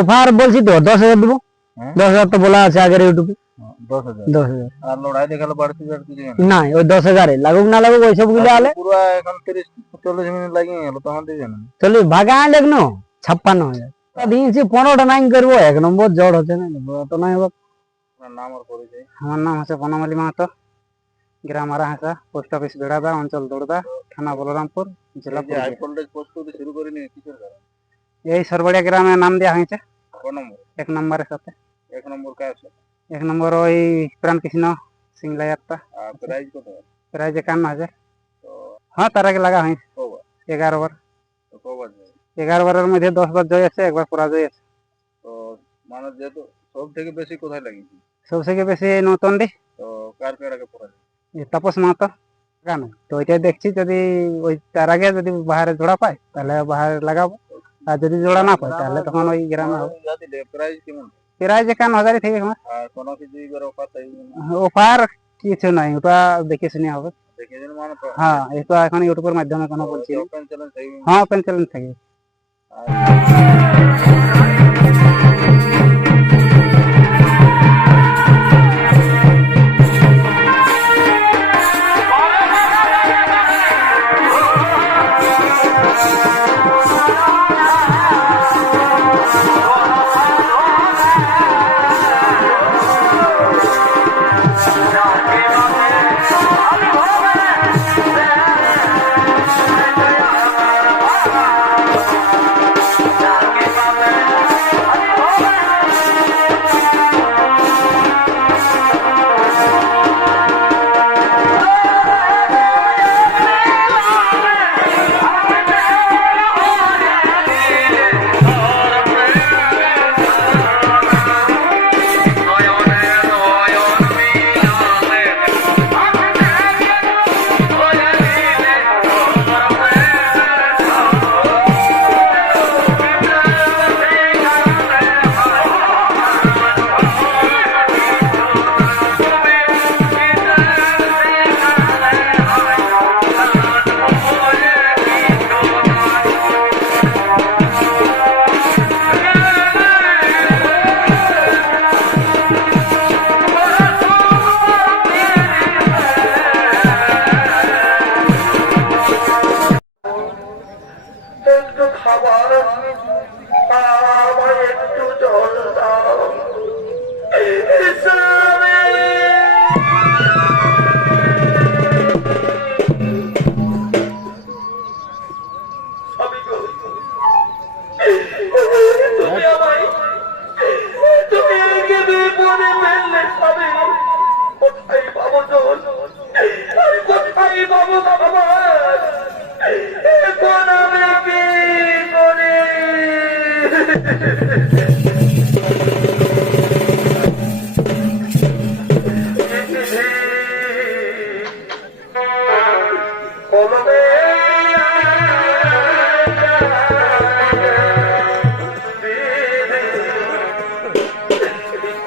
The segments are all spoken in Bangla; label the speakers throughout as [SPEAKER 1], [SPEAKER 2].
[SPEAKER 1] অফার বলছি তো দশ হাজার দেবো
[SPEAKER 2] হ্যাঁ?
[SPEAKER 1] দশ হাজার তো বলা আছে আগের ইউটিউবে
[SPEAKER 2] দশ হাজার।
[SPEAKER 1] হাজার।
[SPEAKER 2] আর লড়াই দেখালে দিবেন
[SPEAKER 1] না ওই দশ হাজারে। লাগুক না লাগুক ওই সবগুলো আলে
[SPEAKER 2] পুরো এখন তিরিশ চল্লিশ মিনিট লাগিয়ে গেল তখন
[SPEAKER 1] চল্লিশ ভাগা আনলে না ছাপ্পান্ন হাজার। দিয়েছি পনেরোটা নাইন করব এক নম্বর জড় হচ্ছে না তো নাই হবে
[SPEAKER 2] নাম আর পরিচয়।
[SPEAKER 1] আমার নাম হচ্ছে বনমালী মাহাতো। গ্রাম আরাহাসা পোস্ট অফিস বেড়াদা অঞ্চল দৌড়দা থানা বলরামপুর জেলা
[SPEAKER 2] প্রস্তুতি শুরু করে নিয়ে কিসের কারণ?
[SPEAKER 1] এই সরবড়িয়া গ্রামে নাম দেওয়া হয়েছে।
[SPEAKER 2] ক
[SPEAKER 1] এক নম্বরের সাথে।
[SPEAKER 2] এক নম্বর কাজ।
[SPEAKER 1] এক নম্বর ওই প্রাণ কৃষ্ণ সিংলায়ারটা
[SPEAKER 2] আর প্রাইজ কত
[SPEAKER 1] প্রায় একান্ন হাজার। হ্যাঁ তার আগে লাগা
[SPEAKER 2] কবার
[SPEAKER 1] এগারো বার। এগারো বারের মধ্যে দশ বার জয় আছে একবার পরাজয় আছে।
[SPEAKER 2] তো মানুষ যেহেতু সব থেকে বেশি কোথায় লাগিয়েছে
[SPEAKER 1] সব থেকে বেশি নতুন দি।
[SPEAKER 2] তো কার কার আগে
[SPEAKER 1] এই তাপস মাহাতো। কেন তো ওইটাই দেখছি যদি ওই তার আগে যদি বাহারে জোড়া পায় তাহলে বাহারে লাগাবো। আর যদি জোড়া না পায় তাহলে তখন ওই গ্রামে হবে।
[SPEAKER 2] প্রাইজ কেমন?
[SPEAKER 1] প্রায় যে কান হাজারই থেকে আমার
[SPEAKER 2] কোনো কিছু অফার
[SPEAKER 1] অফার কিছু নাই ওটা দেখে শুনে হবে।
[SPEAKER 2] মানে
[SPEAKER 1] হ্যাঁ এটা এখন ইউটিউবের মাধ্যমে কোনো বলছি। হ্যাঁ
[SPEAKER 2] ওপেন চ্যালেঞ্জ থাকে।
[SPEAKER 1] It's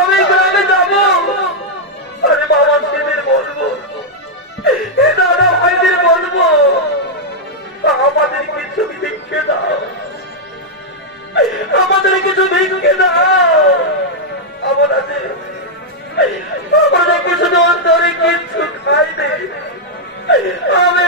[SPEAKER 1] আমি গ্রামে যাব।
[SPEAKER 3] আরে বাবা, সেদিন বলব। দাদা ভাইদের বলব। আমাদের কিছু ভিক্ষে দাও। আমাদের কিছু ভিক্ষে দাও। আমাদের কিছু অন্তরে কিছু খাইনি। আমি